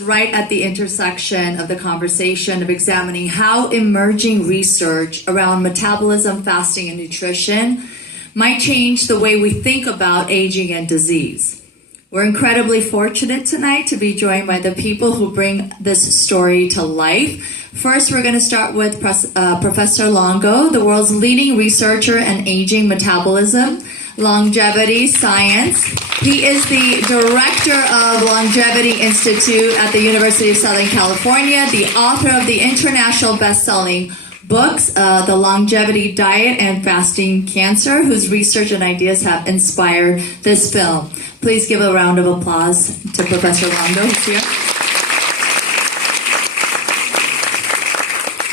Right at the intersection of the conversation of examining how emerging research around metabolism, fasting, and nutrition might change the way we think about aging and disease. We're incredibly fortunate tonight to be joined by the people who bring this story to life. First, we're going to start with Professor Longo, the world's leading researcher in aging metabolism, longevity science. He is the director of Longevity Institute at the University of Southern California, the author of the international best-selling books, The Longevity Diet and Fasting Cancer, whose research and ideas have inspired this film. Please give a round of applause to Professor Longo, who's here.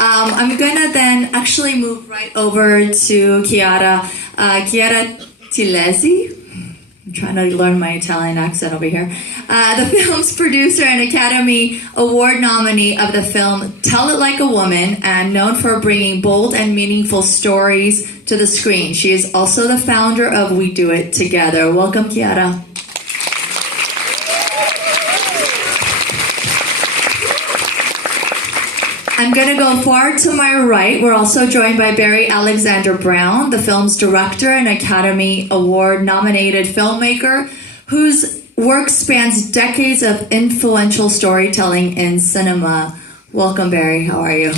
I'm going to then actually move right over to Chiara Tilesi. I'm trying to learn my Italian accent over here. The film's producer and Academy Award nominee of the film Tell It Like a Woman, and known for bringing bold and meaningful stories to the screen. She is also the founder of We Do It Together. Welcome, Chiara. I'm going to go far to my right. We're also joined by Barry Alexander Brown, the film's director and Academy Award nominated filmmaker, whose work spans decades of influential storytelling in cinema. Welcome, Barry. How are you?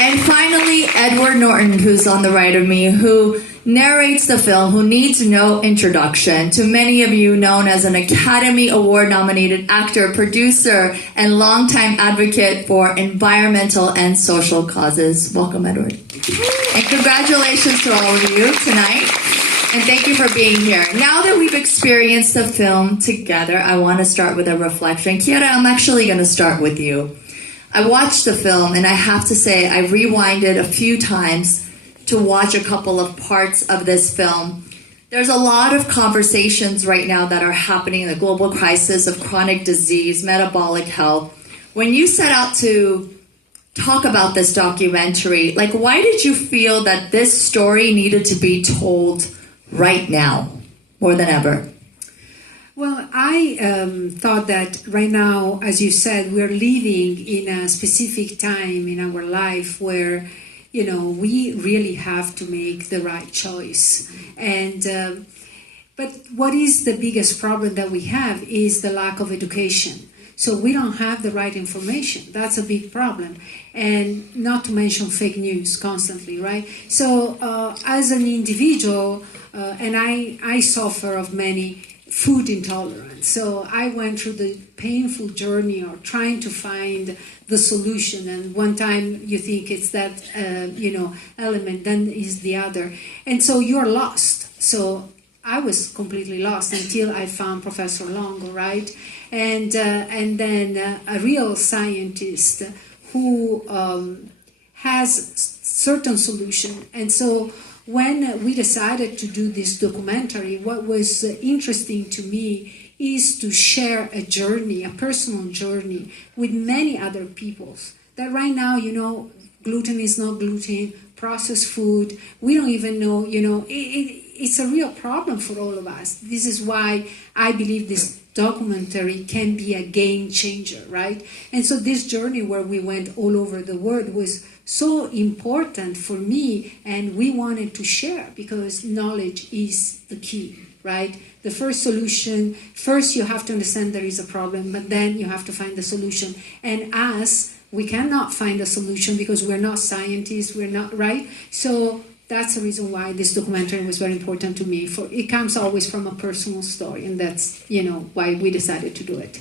And finally, Edward Norton, who's on the right of me, who narrates the film, who needs no introduction. To many of you, known as an Academy Award-nominated actor, producer, and longtime advocate for environmental and social causes. Welcome, Edward. And congratulations to all of you tonight. And thank you for being here. Now that we've experienced the film together, I want to start with a reflection. Chiara, I'm actually going to start with you. I watched the film, and I have to say, I rewinded a few times to watch a couple of parts of this film. There's a lot of conversations right now that are happening in the global crisis of chronic disease, metabolic health. When you set out to talk about this documentary, why did you feel that this story needed to be told right now, more than ever? Well, I thought that right now, as you said, we're living in a specific time in our life where we really have to make the right choice. And but what is the biggest problem that we have is the lack of education. So we don't have the right information. That's a big problem. And not to mention fake news constantly, right? So as an individual, and I suffer of many food intolerance. So I went through the painful journey of trying to find the solution. And one time you think it's that, element, then is the other. And so you're lost. So I was completely lost until I found Professor Longo, right? And then a real scientist who has certain solution. And so when we decided to do this documentary, what was interesting to me is to share a journey, a personal journey with many other people. That right now, gluten is not gluten, processed food, we don't even know, it's a real problem for all of us. This is why I believe this documentary can be a game changer, right? And so this journey where we went all over the world was so important for me, and we wanted to share because knowledge is the key, right? The first solution, first you have to understand there is a problem, but then you have to find the solution. And we cannot find a solution because we're not scientists, we're not, right? So that's the reason why this documentary was very important to me. It comes always from a personal story, and that's, why we decided to do it.